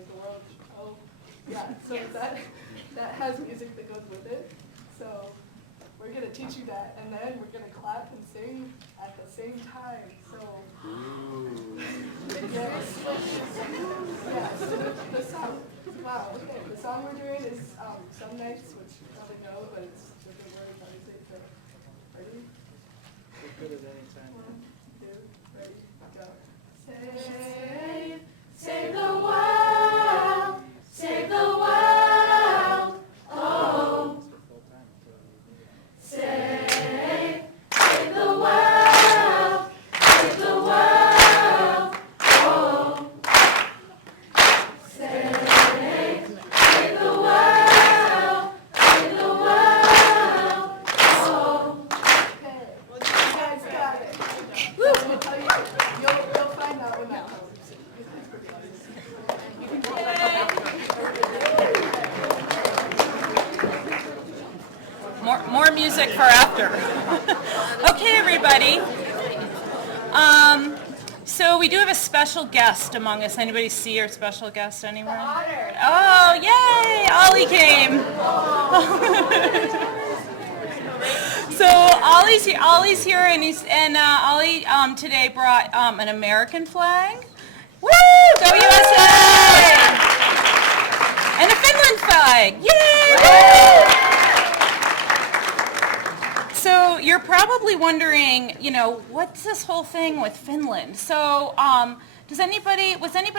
save the world. Oh, yeah, so that has music that goes with it. So we're going to teach you that, and then we're going to clap and sing at the same time. So, yes. The song, wow, okay. The song we're doing is Some Nights, which you probably know, but it's different words, obviously. So, ready? As good as any time. 1, 2, ready, go. Save the world, save the world, oh. Save the world, save the world, oh. Save the world, oh. Okay, well, you guys got it. You'll find out when that comes. More music for after. Okay, everybody. So we do have a special guest among us. Anybody see our special guest anywhere? Oh, yay! Ollie came. So Ollie's here, and Ollie today brought an American flag. Woo! Go USA! And a Finland flag. Yay! So you're probably wondering, what's this whole thing with Finland? So was anybody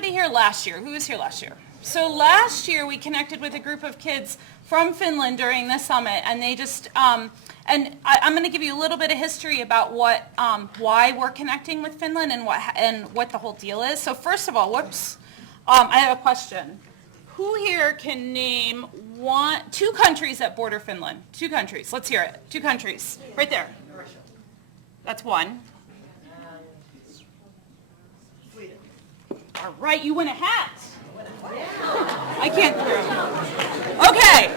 here last year? Who was here last year? So last year we connected with a group of kids from Finland during the summit, and they just, and I'm going to give you a little bit of history about why we're connecting with Finland and what the whole deal is. So first of all, I have a question. Who here can name two countries that border Finland? 2 countries. Let's hear it. 2 countries. Right there. That's one. Sweden. All right, you win a hat. I can't throw. Okay.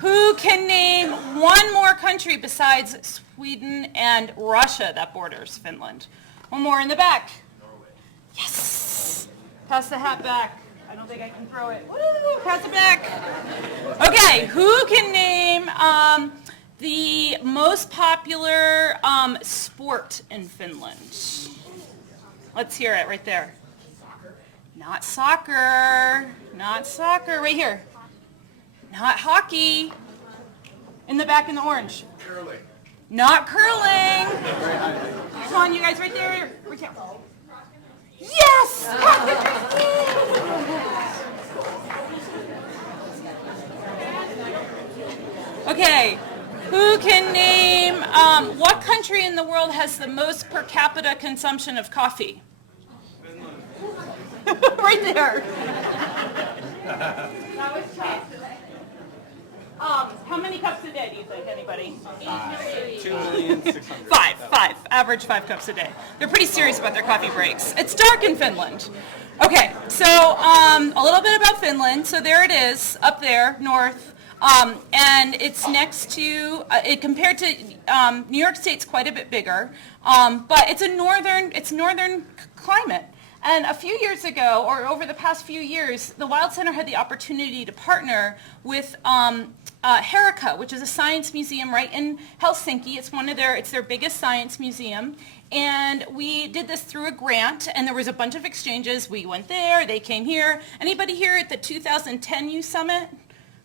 Who can name one more country besides Sweden and Russia that borders Finland? One more in the back. Norway. Yes. Pass the hat back. I don't think I can throw it. Woo! Pass it back. Okay, who can name the most popular sport in Finland? Let's hear it right there. Not soccer. Not soccer. Right here. Not hockey. In the back in the orange. Curling. Not curling. Come on, you guys, right there. Right there. Yes! Okay, who can name what country in the world has the most per capita consumption of coffee? Finland. Right there. How many cups a day do you think, anybody? 2,600,000. Five. Average 5 cups a day. They're pretty serious about their coffee breaks. It's dark in Finland. Okay, so a little bit about Finland. So there it is, up there, north. And it's next to, compared to New York State's quite a bit bigger. But it's northern climate. And a few years ago, or over the past few years, the Wild Center had the opportunity to partner with Heureka, which is a science museum right in Helsinki. It's their biggest science museum. And we did this through a grant, and there was a bunch of exchanges. We went there, they came here. Anybody here at the 2010 Youth Summit?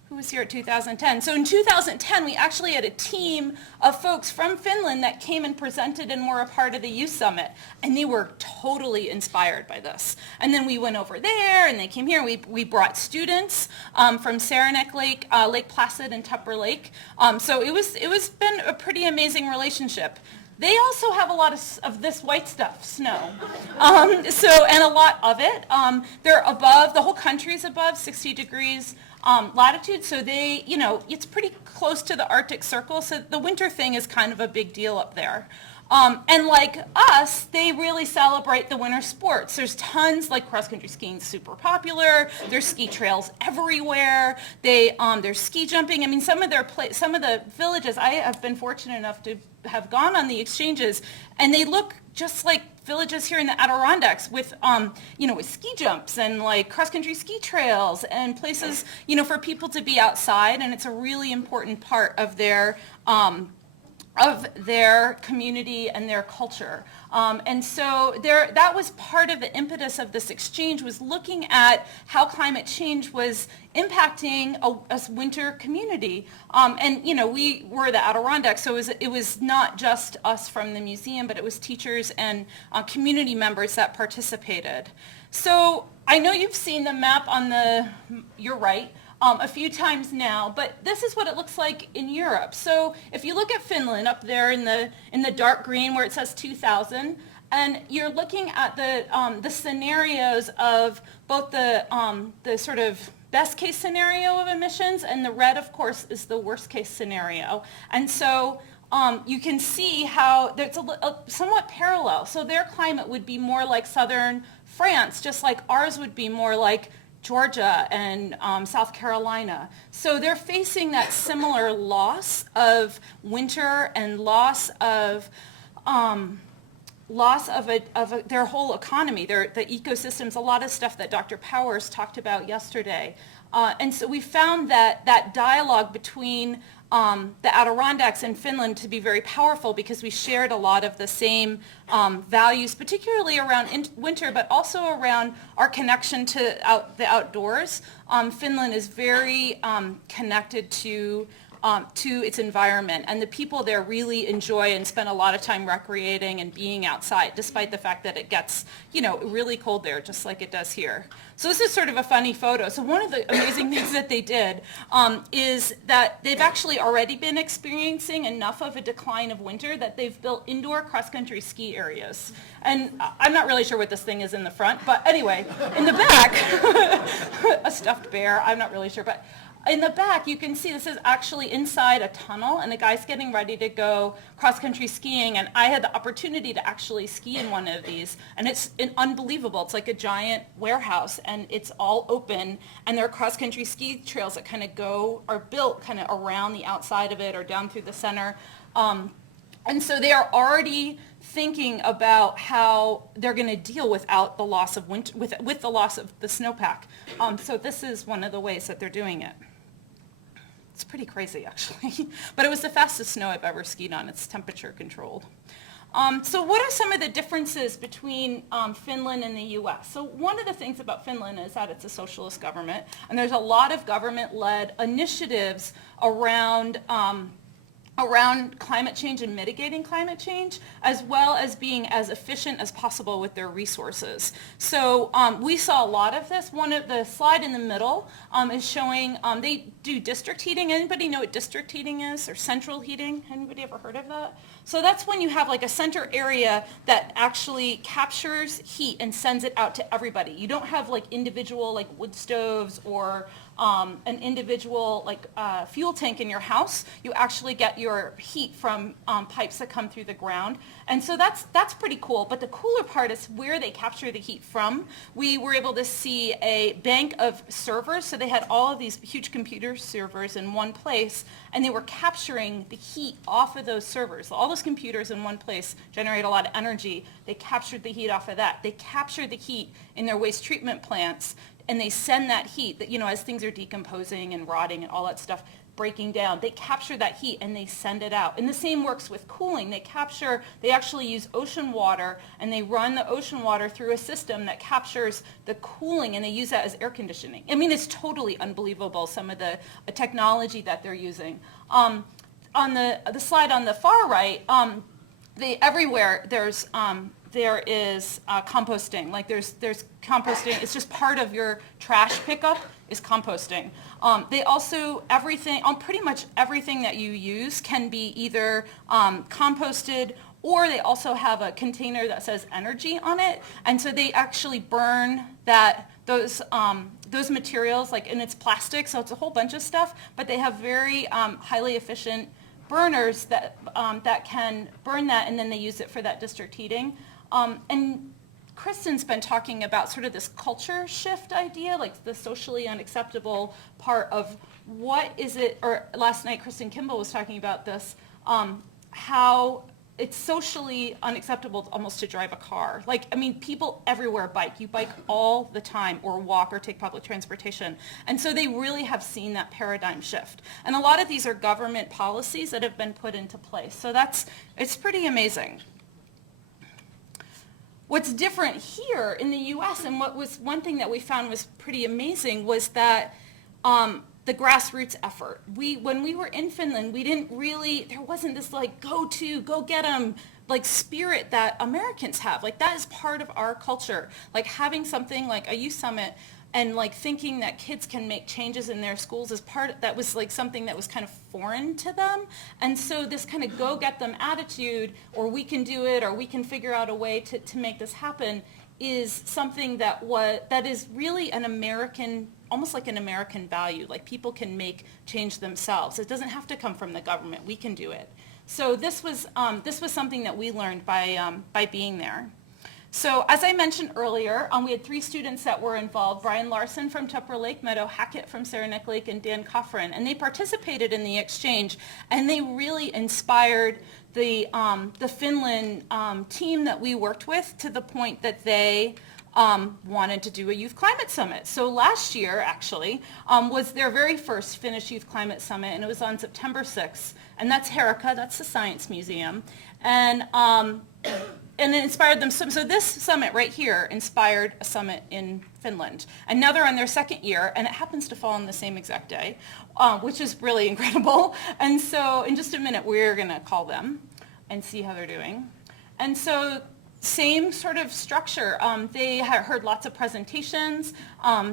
Who was here at 2010? So in 2010, we actually had a team of folks from Finland that came and presented and were a part of the Youth Summit. And they were totally inspired by this. And then we went over there, and they came here. We brought students from Saranac Lake, Lake Placid, and Tupper Lake. So it was been a pretty amazing relationship. They also have a lot of this white stuff, snow. And a lot of it. They're above, the whole country's above 60 degrees latitude, so it's pretty close to the Arctic Circle, so the winter thing is kind of a big deal up there. And like us, they really celebrate the winter sports. There's tons, like cross-country skiing is super popular. There's ski trails everywhere. There's ski jumping. I mean, some of the villages, I have been fortunate enough to have gone on the exchanges, and they look just like villages here in the Adirondacks with, with ski jumps and like cross-country ski trails and places, for people to be outside, and it's a really important part of their community and their culture. And so that was part of the impetus of this exchange, was looking at how climate change was impacting a winter community. We were the Adirondacks, so it was not just us from the museum, but it was teachers and community members that participated. So I know you've seen the map on your right, a few times now, but this is what it looks like in Europe. So if you look at Finland up there in the dark green where it says 2000, and you're looking at the scenarios of both the sort of best case scenario of emissions, and the red, of course, is the worst case scenario. And so you can see how there's a somewhat parallel. So their climate would be more like southern France, just like ours would be more like Georgia and South Carolina. So they're facing that similar loss of winter and loss of their whole economy, the ecosystems, a lot of stuff that Dr. Powers talked about yesterday. And so we found that dialogue between the Adirondacks and Finland to be very powerful, because we shared a lot of the same values, particularly around winter, but also around our connection to the outdoors. Finland is very connected to its environment, and the people there really enjoy and spend a lot of time recreating and being outside, despite the fact that it gets, really cold there, just like it does here. So this is sort of a funny photo. So one of the amazing things that they did is that they've actually already been experiencing enough of a decline of winter that they've built indoor cross-country ski areas. And I'm not really sure what this thing is in the front, but anyway, in the back, a stuffed bear, I'm not really sure, but in the back, you can see this is actually inside a tunnel, and the guy's getting ready to go cross-country skiing, and I had the opportunity to actually ski in one of these, and it's unbelievable. It's like a giant warehouse, and it's all open, and there are cross-country ski trails that kind of are built kind of around the outside of it or down through the center. And so they are already thinking about how they're going to deal without the loss of winter, with the loss of the snowpack. So this is one of the ways that they're doing it. It's pretty crazy, actually. But it was the fastest snow I've ever skied on. It's temperature controlled. So what are some of the differences between Finland and the U.S.? So one of the things about Finland is that it's a socialist government, and there's a lot of government-led initiatives around climate change and mitigating climate change, as well as being as efficient as possible with their resources. So we saw a lot of this. One of the slide in the middle is showing they do district heating. Anybody know what district heating is, or central heating? Anybody ever heard of that? So that's when you have like a center area that actually captures heat and sends it out to everybody. You don't have like individual like wood stoves or an individual like fuel tank in your house. You actually get your heat from pipes that come through the ground. And so that's pretty cool. But the cooler part is where they capture the heat from. We were able to see a bank of servers. So they had all of these huge computer servers in one place, and they were capturing the heat off of those servers. All those computers in one place generate a lot of energy. They captured the heat off of that. They captured the heat in their waste treatment plants, and they send that heat, that, as things are decomposing and rotting and all that stuff, breaking down, they capture that heat and they send it out. And the same works with cooling. They actually use ocean water, and they run the ocean water through a system that captures the cooling, and they use that as air conditioning. I mean, it's totally unbelievable, some of the technology that they're using. On the slide on the far right, everywhere there is composting. Like there's composting. It's just part of your trash pickup is composting. They also, pretty much everything that you use can be either composted, or they also have a container that says energy on it. And so they actually burn those materials, and it's plastic, so it's a whole bunch of stuff, but they have very highly efficient burners that, that can burn that, and then they use it for that district heating. And Kristen's been talking about sort of this culture shift idea, like the socially unacceptable part of what is it, or last night Kristen Kimball was talking about this, how it's socially unacceptable almost to drive a car. Like, I mean, people everywhere bike. You bike all the time, or walk, or take public transportation. And so they really have seen that paradigm shift. And a lot of these are government policies that have been put into place. So it's pretty amazing. What's different here in the U.S., and what was one thing that we found was pretty amazing, was that the grassroots effort. When we were in Finland, there wasn't this like go get them like spirit that Americans have. Like that is part of our culture. Like having something like a youth summit and like thinking that kids can make changes in their schools is that was like something that was kind of foreign to them. And so this kind of go get them attitude, or we can do it, or we can figure out a way to make this happen, is something that is really an American, almost like an American value. Like people can make change themselves. It doesn't have to come from the government. We can do it. So this was something that we learned by being there. So as I mentioned earlier, we had 3 students that were involved: Brian Larson from Tupper Lake Meadow, Hackett from Saranac Lake, and Dan Coffrin. And they participated in the exchange, and they really inspired the Finland team that we worked with, to the point that they wanted to do a youth climate summit. So last year, actually, was their very first Finnish Youth Climate Summit, and it was on September 6th. And that's Heureka, that's the Science Museum. And it inspired them. So this summit right here inspired a summit in Finland. And now they're on their 2nd year, and it happens to fall on the same exact day, which is really incredible. And so in just a minute, we're going to call them and see how they're doing. And so same sort of structure. They had heard lots of presentations.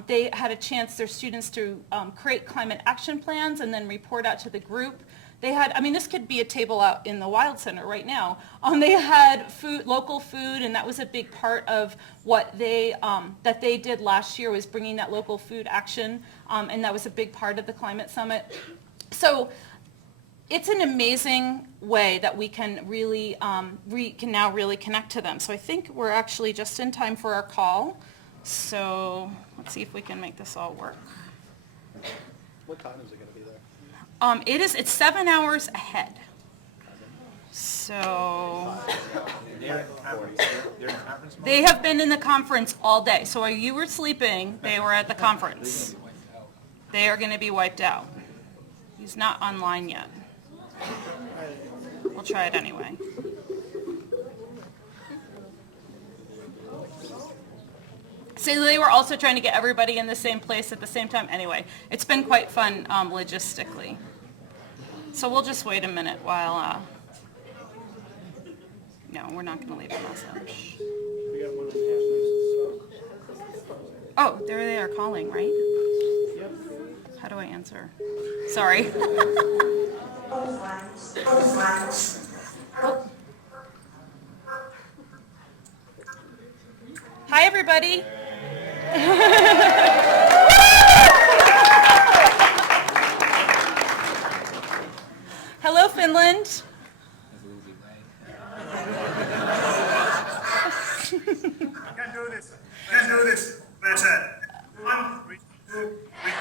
They had a chance, their students, to create climate action plans and then report out to the group. They had, I mean, this could be a table out in the Wild Center right now. They had food, local food, and that was a big part of what that they did last year, was bringing that local food action, and that was a big part of the climate summit. So it's an amazing way that we can really, can now really connect to them. So I think we're actually just in time for our call. So let's see if we can make this all work. What time is it going to be there? It's 7 hours ahead. So they have been in the conference all day. So while you were sleeping, they were at the conference. They are going to be wiped out. He's not online yet. We'll try it anyway. So they were also trying to get everybody in the same place at the same time. Anyway, it's been quite fun logistically. So we'll just wait a minute while, no, we're not going to leave a message. We got one and a half minutes. Oh, there they are calling, right? Yep. How do I answer? Sorry. Hi, everybody. Hello, Finland. I can do this. I can do this. Better. 1, 3, 2, 3.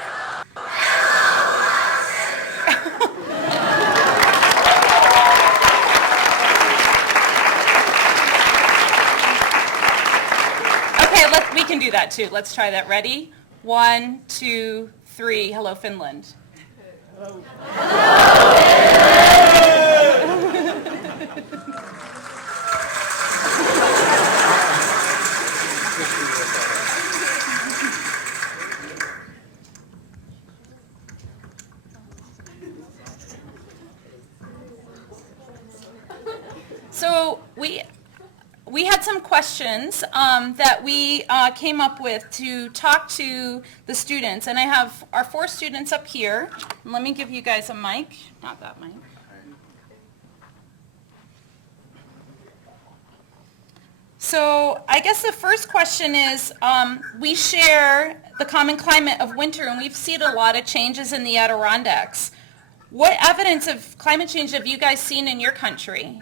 Okay, we can do that too. Let's try that. Ready? 1, 2, 3. Hello, Finland. So we had some questions that we came up with to talk to the students, and I have our 4 students up here. Let me give you guys a mic, not that mic. So I guess the first question is, we share the common climate of winter, and we've seen a lot of changes in the Adirondacks. What evidence of climate change have you guys seen in your country?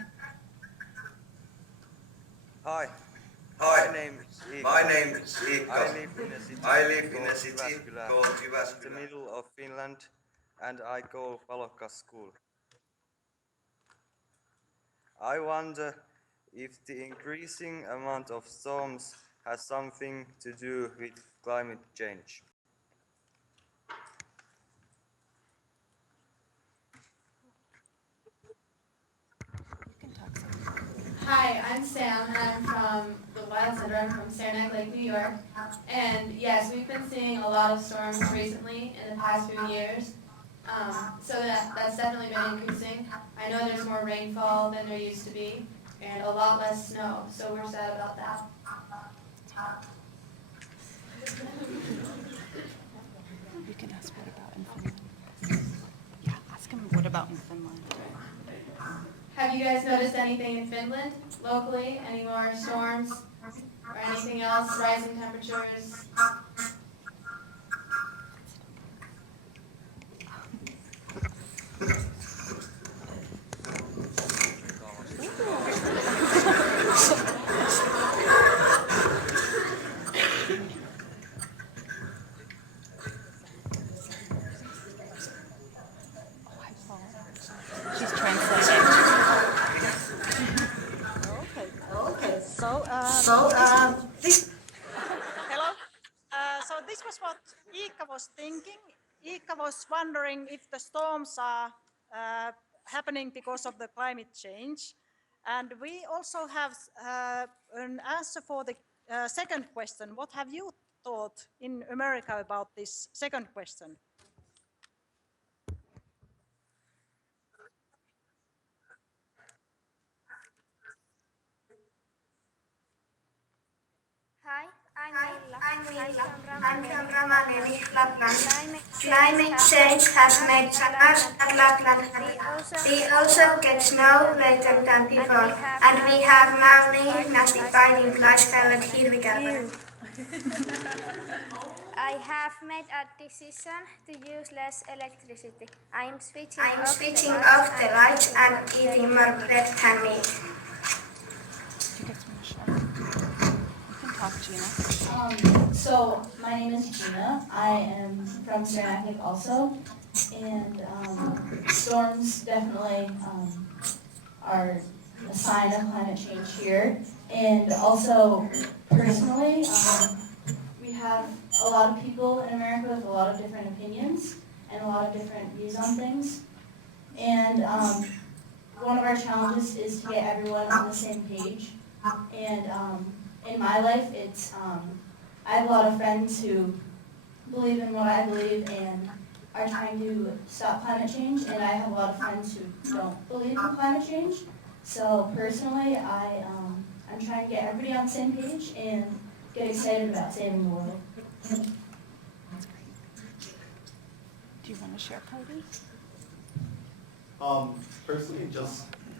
Hi. Hi, My my name name is is Ika. Ika. I live in a called city Jyväskylä, called in the Jyväskylä. middle of Finland, and I go Palokka school. I wonder if the increasing amount of storms has something to do with climate change. Hi, I'm Sam, and I'm from the Wild Center. I'm from Saranac Lake, New York. And yes, we've been seeing a lot of storms recently in the past few years. So that's definitely been increasing. I know there's more rainfall than there used to be, and a lot less snow, so we're sad about that. You can ask what about in Finland. Yeah, ask him what about in Finland. Have you guys noticed anything in Finland locally? Any more storms or anything else? Rising temperatures? She's translating. Okay, so hello. So this was what Ika was thinking. Ika was wondering if the storms are happening because of the climate change. And we also have an answer for the second question. What have you thought in America about this second question? Hi, I'm Milla. I'm I'm from from Rovaniemi, Rovaniemi, Lapland. Climate Climate change has made us at Lapland. We also get snow later than before, and we have now nästan paining lifestyle at Heureka. I have made a decision to use less electricity. I'm switching off the lights and eating more bread than meat. You can talk, Gina. So my name is Gina. I am from Saranac Lake also, and storms definitely are a sign of climate change here. And also, personally, we have a lot of people in America with a lot of different opinions and a lot of different views on things. And one of our challenges is to get everyone on the same page. And in my life, it's I have a lot of friends who believe in what I believe and are trying to stop climate change, and I have a lot of friends who don't believe in climate change. So personally, I'm trying to get everybody on the same page and get excited about saving the world. Do you want to share, Cody? Personally,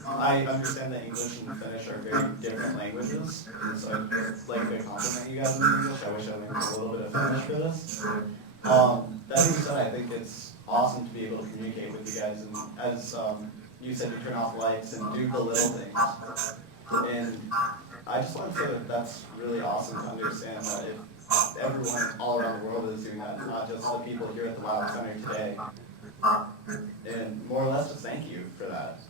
I understand that English and Finnish are very different languages, and so I'd like to compliment you guys in English. I wish I learned a little bit of Finnish for this. That being said, I think it's awesome to be able to communicate with you guys, and as you said, you turn off lights and do the little things. And I just want to say that that's really awesome to understand that if everyone all around the world is doing that, not just the people here at the Wild Center today. And more or less, just thank you for that.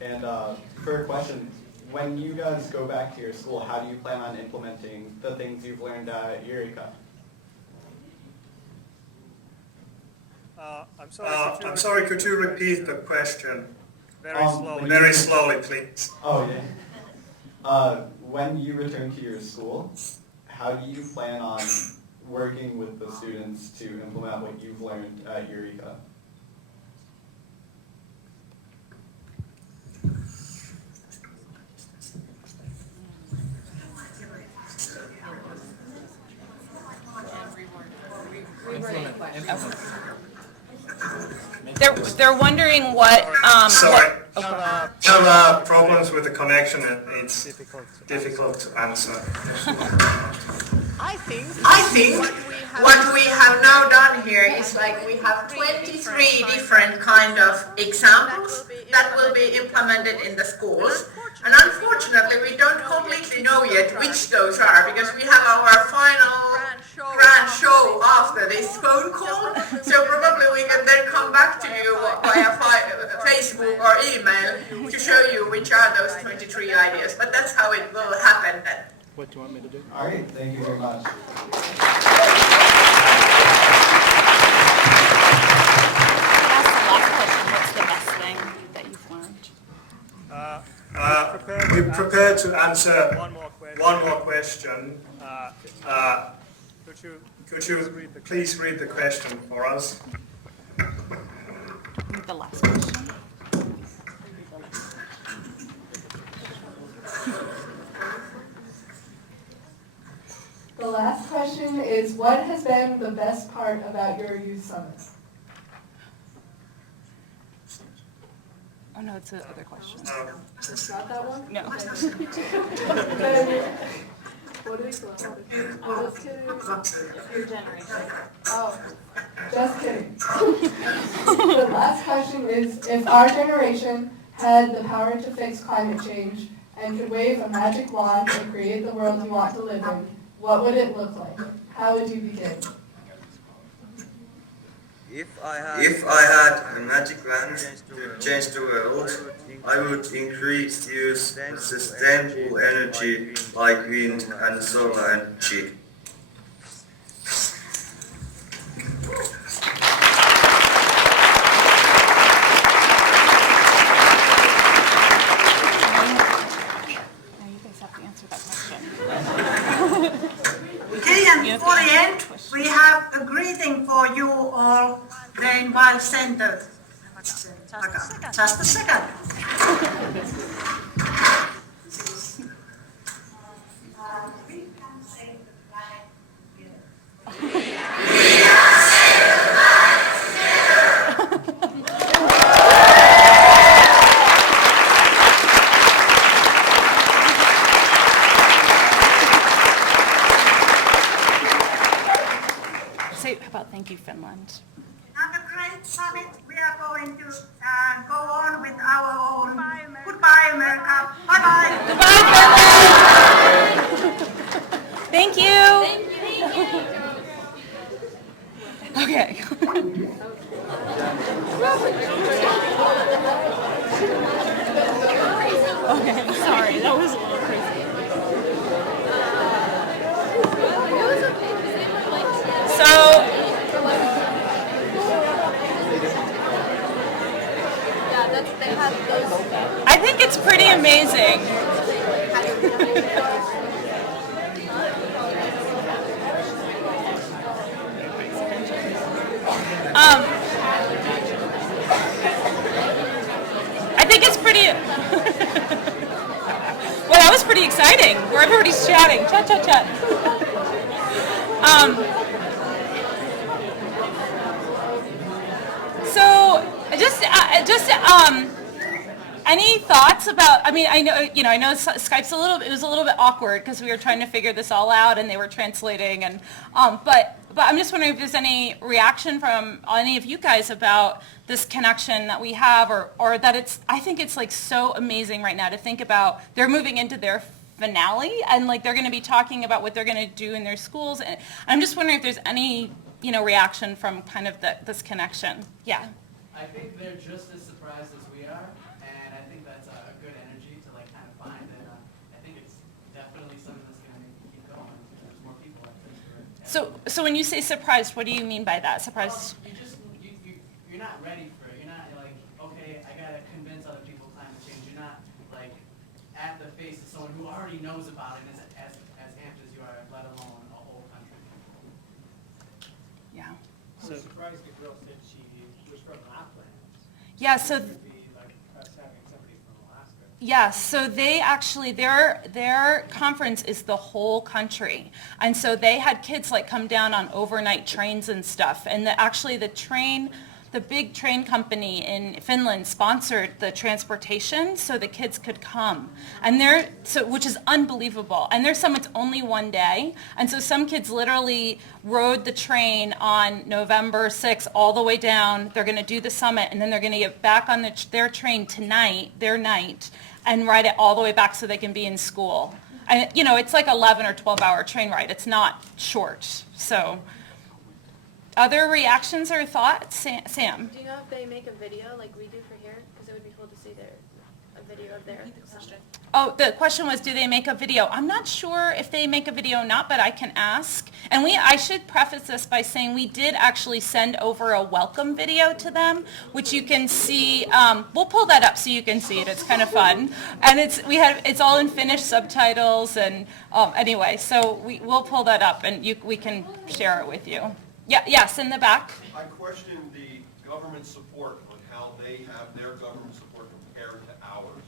And for a question, when you guys go back to your school, how do you plan on implementing the things you've learned at Heureka? I'm sorry, could you repeat the question? Very slowly, please. Oh, yeah. When you return to your school, how do you plan on working with the students to implement what you've learned at Heureka? They're wondering what. Sorry. What, Problems with the connection. It's difficult to answer. I think what we have now done here is like we have 23 different kind of examples that will be implemented in the schools. And unfortunately, we don't completely know yet which those are because we have our final grand show after this phone call. So probably we can then come back to you via Facebook or email to show you which are those 23 ideas. But that's how it will happen then. What do you want me to do? All right, thank you very much. that's the last question. What's the best thing that you've learned? We're prepared to answer one more question. Could you please read the question for us? The last question. The last question is, what has been the best part about your youth summit? Oh no, it's the other question. It's not that one? No. Then, what is the Just kidding. Your generation. Oh, just kidding. The last question is, if our generation had the power to fix climate change and could wave a magic wand and create the world you want to live in, what would it look like? How would you begin? If I had a magic wand to change the world, I would increase the use of sustainable energy like wind and solar energy. Okay, and for the end, we have a greeting for you all, then while centered. Just a second. How about thank you, Finland? Have a great summit. We are going to go on with our own. Goodbye, America. Bye-bye. Goodbye, Finland. Thank you. Okay. Okay, sorry, that was a little crazy. So, I think it's pretty amazing. I think it's pretty. Well, that was pretty exciting. Where everybody's chatting, chat. So any thoughts about? I mean, I know Skype's it was a little bit awkward because we were trying to figure this all out and they were translating and but I'm just wondering if there's any reaction from any of you guys about this connection that we have or that I think it's like so amazing right now to think about they're moving into their finale and like they're going to be talking about what they're going to do in their schools and I'm just wondering if there's any reaction from kind of this connection. Yeah. I think they're just as surprised as we are, and I think that's a good energy to like kind of find, and I think it's definitely something that's going to keep going. There's more people like this. So when you say surprised, what do you mean by that? Surprised? You're not ready for it. You're not like, okay, I got to convince other people climate change. You're not like at the face of someone who already knows about it and is as amped as you are, let alone a whole country. Yeah. So surprised the girl said she was from Lapland. Yeah, so It'd be like us having somebody from Alaska. yeah, so they actually their conference is the whole country, and so they had kids like come down on overnight trains and stuff, and actually the train the big train company in Finland sponsored the transportation so the kids could come. And which is unbelievable. And there's some, it's only one day. And so some kids literally rode the train on November 6th all the way down. They're going to do the summit, and then they're going to get back on their train tonight, and ride it all the way back so they can be in school. And, you know, it's like 11 or 12-hour train ride. It's not short. So, other reactions or thoughts? Sam? Do you know if they make a video like we do for here? Because it would be cool to see a video of their summit. Oh, the question was, do they make a video? I'm not sure if they make a video or not, but I can ask. And I should preface this by saying we did actually send over a welcome video to them, which you can see. We'll pull that up so you can see it. It's kind of fun, and it's all in Finnish subtitles. And anyway, so we'll pull that up, and we can share it with you. Yeah. Yes, in the back. I question the government support on how they have their government support compared to ours.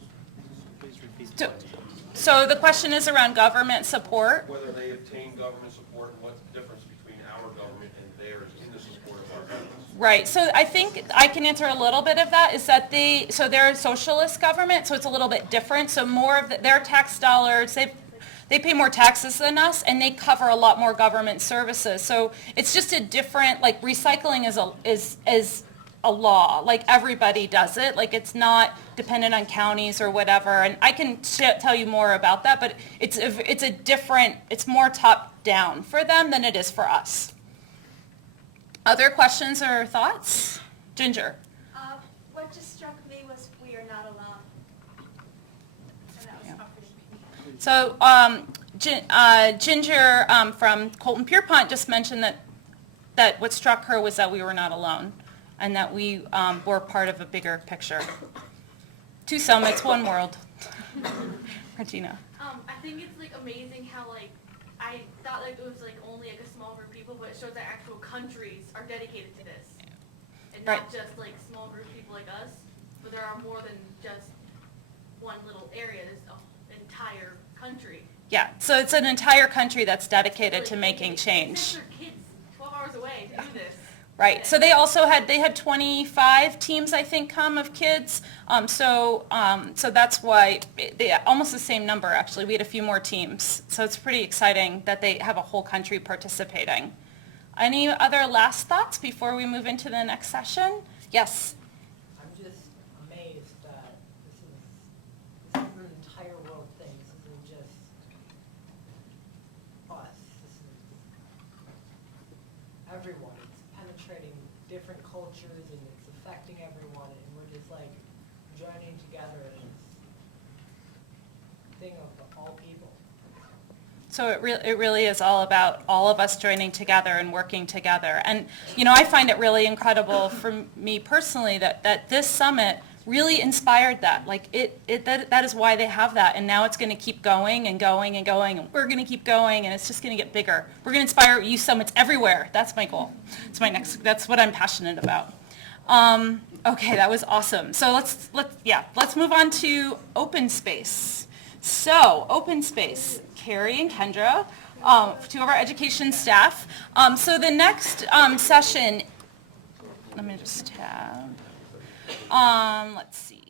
So the question is around government support. Whether they obtain government support and what's the difference between our government and theirs in the support of our government. Right. So I think I can answer a little bit of that. Is that they're a socialist government, so it's a little bit different. So more of their tax dollars, they pay more taxes than us, and they cover a lot more government services. So it's just a different, like, recycling is a law. Like, everybody does it. Like, it's not dependent on counties or whatever. And I can tell you more about that, but it's more top down for them than it is for us. Other questions or thoughts? Ginger. What just struck me was we are not alone. And that was comforting. So Ginger from Colton Pierpont just mentioned that what struck her was that we were not alone, and that we were part of a bigger picture. 2 summits, 1 world. Regina. I think it's like amazing how like I thought like it was like only like a small group of people, but it shows that actual countries are dedicated to this, and right. not just like small group of people like us. But there are more than just one little area. There's an entire country. Yeah, so it's an entire country that's dedicated to making change. Send their kids 12 hours away to do this. Right. So they also had 25 teams, I think, come of kids. So that's why they almost the same number, actually. We had a few more teams. So it's pretty exciting that they have a whole country participating. Any other last thoughts before we move into the next session? Yes. I'm just amazed that this is an entire world thing. This isn't just us. This is everyone. Penetrating different cultures, and it's affecting everyone, and we're just like joining together in this thing of all people. So it really is all about all of us joining together and working together. And, you know, I find it really incredible for me personally that this summit really inspired that. Like that is why they have that. And now it's going to keep going and going and going, and we're going to keep going, and it's just going to get bigger. We're going to inspire youth summits everywhere. That's my goal. That's what I'm passionate about. Okay, that was awesome. So let's move on to open space. So open space, Carrie and Kendra, 2 of our education staff. So the next session, let me just tab. Let's see.